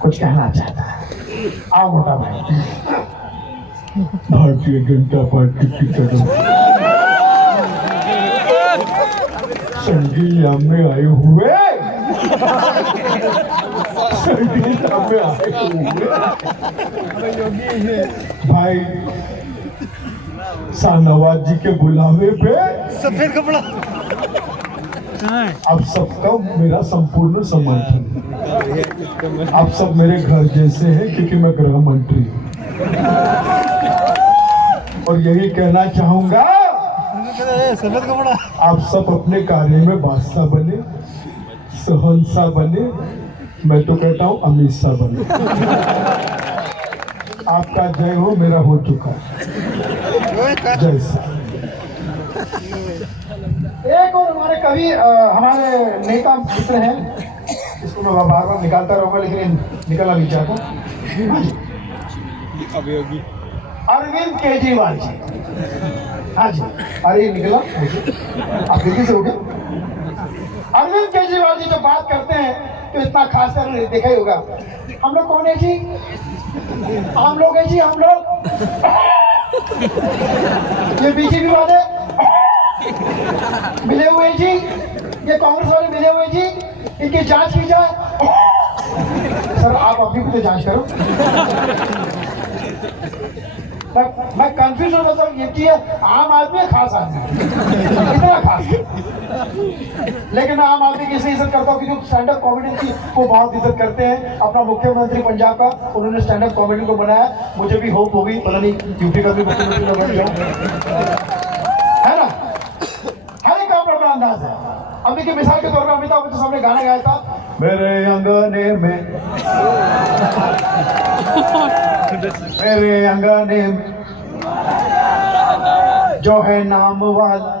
कुछ कहना चाहता है। आओ मोटा भाई। भारतीय जनता पार्टी की तरफ संगीला में आए हुए भाई शाहनवाज जी के बुलावे पे सफेद कपड़ा आप सबका मेरा संपूर्ण समर्थन। आप सब मेरे घर जैसे हैं क्योंकि मैं गृह मंत्री हूँ। और यही कहना चाहूंगा, सफेद कपड़ा आप सब अपने कार्य में बादशाह बने, सहनशाह बने, मैं तो कहता हूँ अमित शाह बने। आपका जय हो, मेरा हो चुका। जय शाह। एक और हमारे कवि हमारे नेता मित्र हैं, इसको मैं बार बार निकालता रहूंगा लेकिन निकलना नहीं चाहता। अरविंद केजरीवाल जी। हाँ जी, अरे निकला मुझे, आप दिल्ली से हो गए। अरविंद केजरीवाल जी जब बात करते हैं तो इतना खास कर देखा ही होगा। हम लोग कौन है जी? हम लोग है जी, हम लोग। ये बीजेपी वाले मिले हुए जी, ये कांग्रेस वाले मिले हुए जी, इनकी जांच की जाए। सर आप अपनी खुद जांच करो। मैं कंफ्यूज हो जाता हूँ, ये कि आम आदमी है खास आदमी, इतना खास। लेकिन आम आदमी की इसलिए इज्जत करता हूँ कि जो स्टैंड अप कॉमेडी को बहुत इज्जत करते हैं। अपना मुख्यमंत्री पंजाब का, उन्होंने स्टैंड अप कॉमेडी को बनाया। मुझे भी होप होगी, पता नहीं यूपी का भी मुख्यमंत्री बन जाऊं, है ना। हर एक काम पर अपना अंदाज है। अभी की मिसाल के तौर पर अमिताभ बच्चन साहब ने गाना गाया था, मेरे अंगने में, मेरे अंगने में जो है नाम वाला।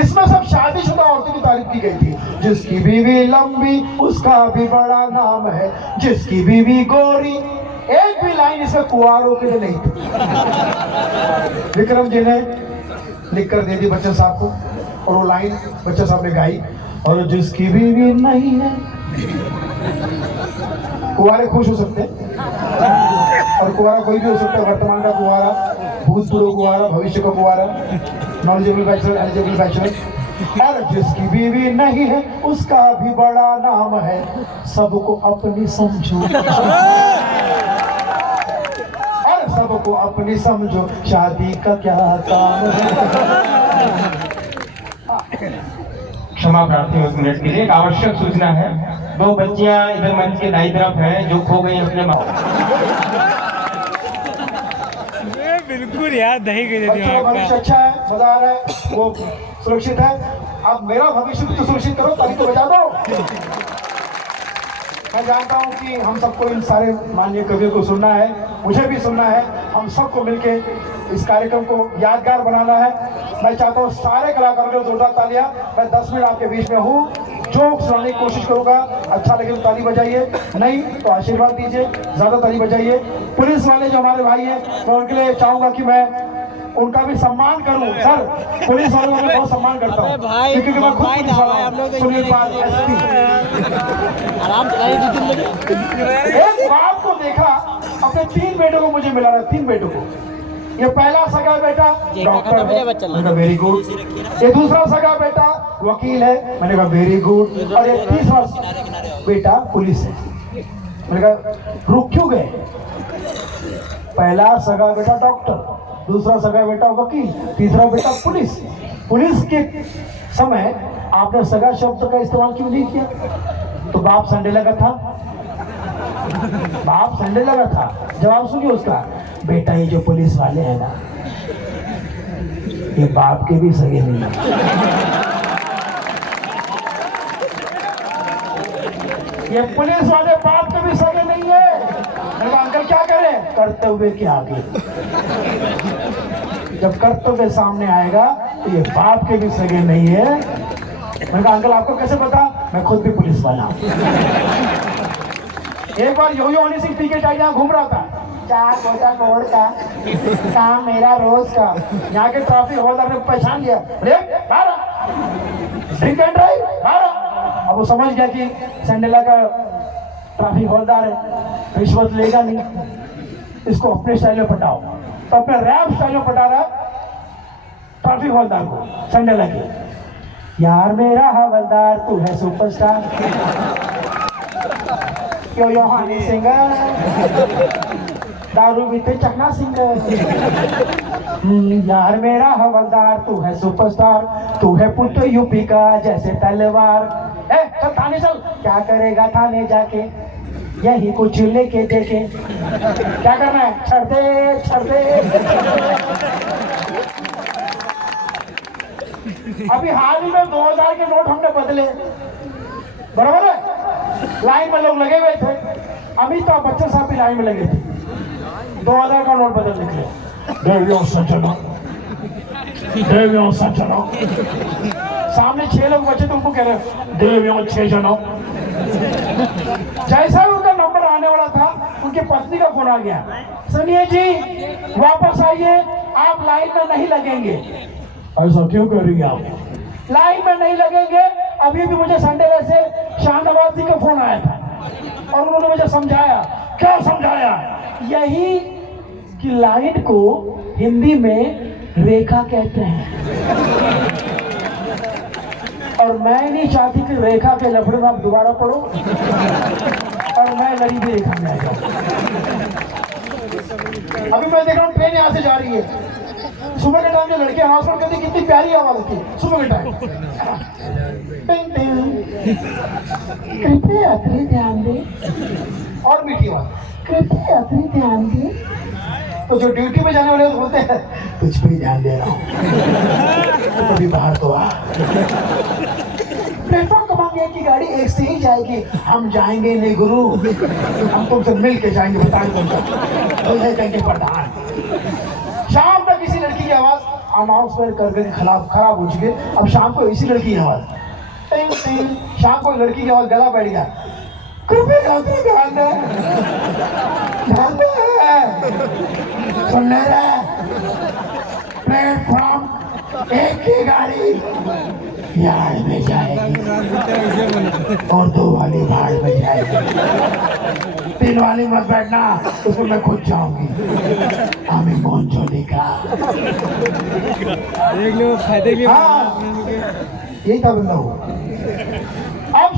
इसमें सब शादीशुदा औरतों की तारीफ की गई थी। जिसकी बीवी लंबी उसका भी बड़ा नाम है, जिसकी बीवी गोरी। एक भी लाइन इसमें कुंवारों के लिए नहीं थी। विक्रम जी ने लिख कर दे दी बच्चन साहब को, और वो लाइन बच्चन साहब ने गाई, और जिसकी बीवी नहीं है। कुंवारे खुश हो सकते हैं, और कुंवारा कोई भी हो सकता है। वर्तमान का कुंवारा, भूतपूर्व कुंवारा, भविष्य का कुंवारा, नॉलेजेबल बैचलर, एलिजिबल बैचलर। और जिसकी बीवी नहीं है उसका भी बड़ा नाम है, सबको अपनी समझो, और सबको अपनी समझो, शादी का क्या काम है। क्षमा प्रार्थी हूं 1 मिनट के लिए। एक आवश्यक सूचना है, 2 बच्चियां इधर मंच के दाई तरफ हैं जो खो गई अपने माँ। बिल्कुल यार, दही के भविष्य अच्छा है, मजा आ रहा है, वो सुरक्षित है। अब मेरा भविष्य भी तो सुरक्षित करो, ताकि तो बचा दो। मैं जानता हूँ कि हम सबको इन सारे माननीय कवियों को सुनना है, मुझे भी सुनना है। हम सबको मिलके इस कार्यक्रम को यादगार बनाना है। मैं चाहता हूँ सारे कलाकारों को जोरदार तालियां। मैं 10 मिनट आपके बीच में हूँ, जो सुनाने की कोशिश करूंगा। अच्छा लगे तो ताली बजाइए, नहीं तो आशीर्वाद दीजिए, ज्यादा ताली बजाइए। पुलिस वाले जो हमारे भाई हैं, मैं उनके लिए चाहूंगा कि मैं उनका भी सम्मान करूं। सर, पुलिस वालों का बहुत सम्मान करता हूं, क्योंकि मैं खुद पुलिस वाला हूं। सुनील पाल एसपी। एक बाप को देखा, अपने 3 बेटों को मुझे मिला रहा, 3 बेटों को। ये पहला सगा बेटा डॉक्टर है, मैंने कहा वेरी गुड। ये दूसरा सगा बेटा वकील है, मैंने कहा वेरी गुड। और ये तीसरा बेटा पुलिस है। मैंने कहा रुक क्यों गए? पहला सगा बेटा डॉक्टर, दूसरा सगा बेटा वकील, तीसरा बेटा पुलिस। पुलिस के समय आपने सगा शब्द का इस्तेमाल क्यों नहीं किया? तो बाप संडे लगा था, बाप संडे लगा था। जवाब सुनिए उसका, बेटा ये जो पुलिस वाले हैं ना, ये बाप के भी सगे नहीं है। ये पुलिस वाले बाप के भी सगे नहीं है। अंकल क्या करें? कर्तव्य के आगे। जब कर्तव्य सामने आएगा तो ये बाप के भी सगे नहीं है। मैंने कहा अंकल आपको कैसे पता? मैं खुद भी पुलिस वाला हूं। एक बार यो हनी सिंह पीके टाइट यहाँ घूम रहा था, 4 कोटा कोड़ का काम मेरा रोज का। यहाँ के ट्रैफिक हॉल्डर ने पहचान लिया, ड्रिंक एंड ड्राइव, अब वो समझ गया कि संडेला का ट्रैफिक हवलदार है, रिश्वत लेगा नहीं, इसको अपने स्टाइल में पटाओ। तो अपने रैप स्टाइल में पटा रहा ट्रैफिक हवलदार को, संडेला के। यार मेरा हवलदार तू है सुपरस्टार, यो यो हानी सिंगर, दारू पीते चकना सिंगर। यार मेरा हवलदार तू है सुपरस्टार, तू है पुत्र यूपी का जैसे तलवार। चल थाने चल, क्या करेगा थाने जाके, यही कुछ लेके देखे। क्या करना है, छड़ दे छड़ दे। अभी हाल ही में 2000 के नोट हमने बदले, बराबर है। लाइन में लोग लगे हुए थे, अमिताभ बच्चन साहब भी लाइन में लगे थे, 2000 का नोट बदल निकले। देवियों सज्जनों, देवियों सज्जनों, सामने 6 लोग बचे तो उनको कह रहे देवियों 6 जनों। जैसा ही उनका नंबर आने वाला था, उनकी पत्नी का फोन आ गया, सुनिए जी वापस आइए, आप लाइन में नहीं लगेंगे। ऐसा क्यों कर रही है आप? लाइन में नहीं लगेंगे, अभी भी मुझे संडे से शाहनवाज जी का फोन आया था और उन्होंने मुझे समझाया। क्या समझाया? यही कि लाइन को हिंदी में रेखा कहते हैं, और मैं नहीं चाहती कि रेखा के लफड़े में आप दोबारा पढ़ो और मैं गरीबी रेखा में आ जाऊं। अभी मैं देख रहा हूँ ट्रेन यहाँ से जा रही है, सुबह के टाइम जो लड़की अनाउंसमेंट करती कितनी प्यारी आवाज होती है सुबह के टाइम। कृपया यात्री ध्यान दें, और मीठी आवाज, कृपया यात्री ध्यान दें। तो जो ड्यूटी पे जाने वाले बोलते हैं तुझ पे ध्यान दे रहा हूँ, तो कभी बाहर तो आ। प्लेटफॉर्म कमांगे की गाड़ी एक से ही जाएगी, हम जाएंगे नहीं गुरु, हम तुमसे मिल के जाएंगे, बताएंगे कहेंगे प्रधान। शाम तक किसी लड़की की आवाज अनाउंसमेंट करके खराब हो चुकी है, अब शाम को इसी लड़की की आवाज, शाम को लड़की की आवाज गला बैठ गया, कृपया ध्यान दे, ध्यान दे, सुन ले रहे, प्लेटफॉर्म एक ही गाड़ी यार्ड में जाएगी और 2 वाली भाड़ में जाएगी, 3 वाली मत बैठना, उसमें मैं खुद जाऊंगी। हमें कौन छोड़ेगा? देख लो फायदे के। हाँ, यही था बंदा हो। अब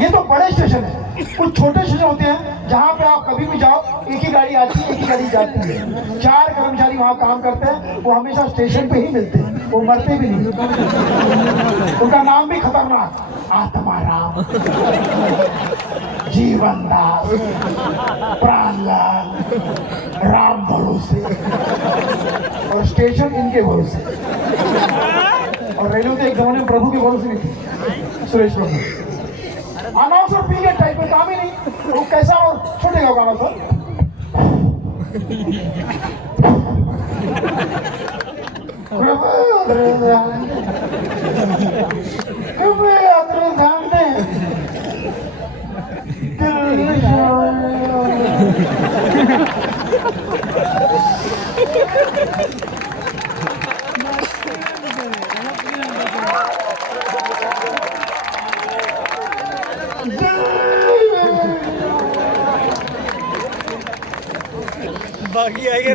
ये तो बड़े स्टेशन है, कुछ छोटे स्टेशन होते हैं जहाँ पे आप कभी भी जाओ, एक ही गाड़ी आती है, एक ही गाड़ी जाती है। 4 कर्मचारी वहाँ काम करते हैं, वो हमेशा स्टेशन पे ही मिलते हैं, वो मरते भी नहीं। उनका नाम भी खतरनाक, आत्माराम, जीवन दास, प्राणलाल, राम भरोसे, और स्टेशन इनके भरोसे। और रेलवे तो एक जमाने में प्रभु के भरोसे भी थी, सुरेश प्रभु। अनाउंसर पी के टाइप में काम ही नहीं, वो कैसा और छूटेगा गाना तो। ध्यान दें, बाकी आएगा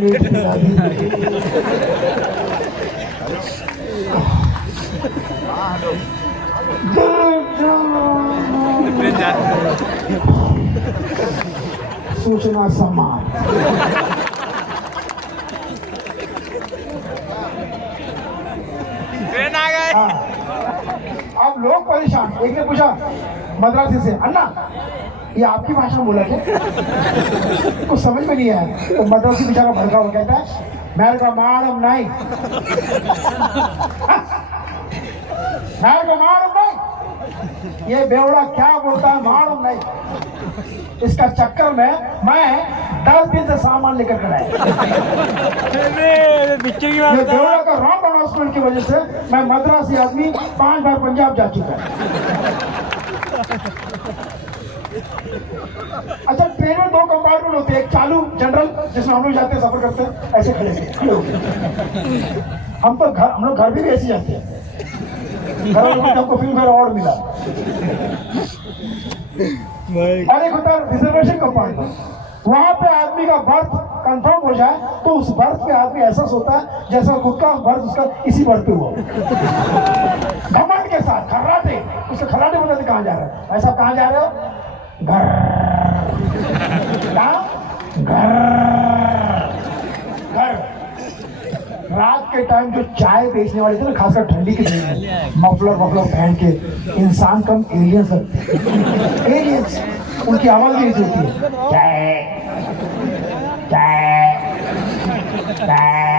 सूचना समाज। ट्रेन आ गए। अब लोग परेशान, एक ने पूछा मद्रासी से, अन्ना ये आपकी भाषा बोला क्या? कुछ समझ में नहीं आया, तो मद्रासी बेचारा भड़का हो, कहता है मेरे का मालूम नहीं, मेरे को मालूम नहीं, ये बेवड़ा क्या बोलता है मालूम नहीं। इसका चक्कर में मैं 10 दिन से सामान लेकर कर आया। पिक्चर की ये बात बेवड़ा का रॉन्ग अनाउंसमेंट की वजह से मैं मद्रासी आदमी 5 बार पंजाब जा चुका है। अच्छा, ट्रेन में 2 कंपार्टमेंट होते हैं, एक चालू जनरल जिसमें हम लोग जाते हैं, सफर करते हैं, ऐसे खड़े होके। हम लोग घर भी ऐसे जाते हैं। हमको फिल्म फेयर अवार्ड मिला। और एक होता है रिजर्वेशन कंपार्टमेंट, वहां पे आदमी का बर्थ कंफर्म हो जाए तो उस बर्थ पे आदमी ऐसा सोता है जैसा खुद का बर्थ उसका इसी बर्थ पे हुआ। घमंड के साथ खर्राटे, उसके खर्राटे बताते कहाँ जा रहे हो, ऐसा कहाँ जा रहे हो, घर घर घर। रात के टाइम जो चाय बेचने वाले थे ना, खासकर ठंडी के दिन में, मफलर पहन के, इंसान कम एलियंस लगते, एलियंस, उनकी आवाज भी ऐसी होती है, चाय चाय चाय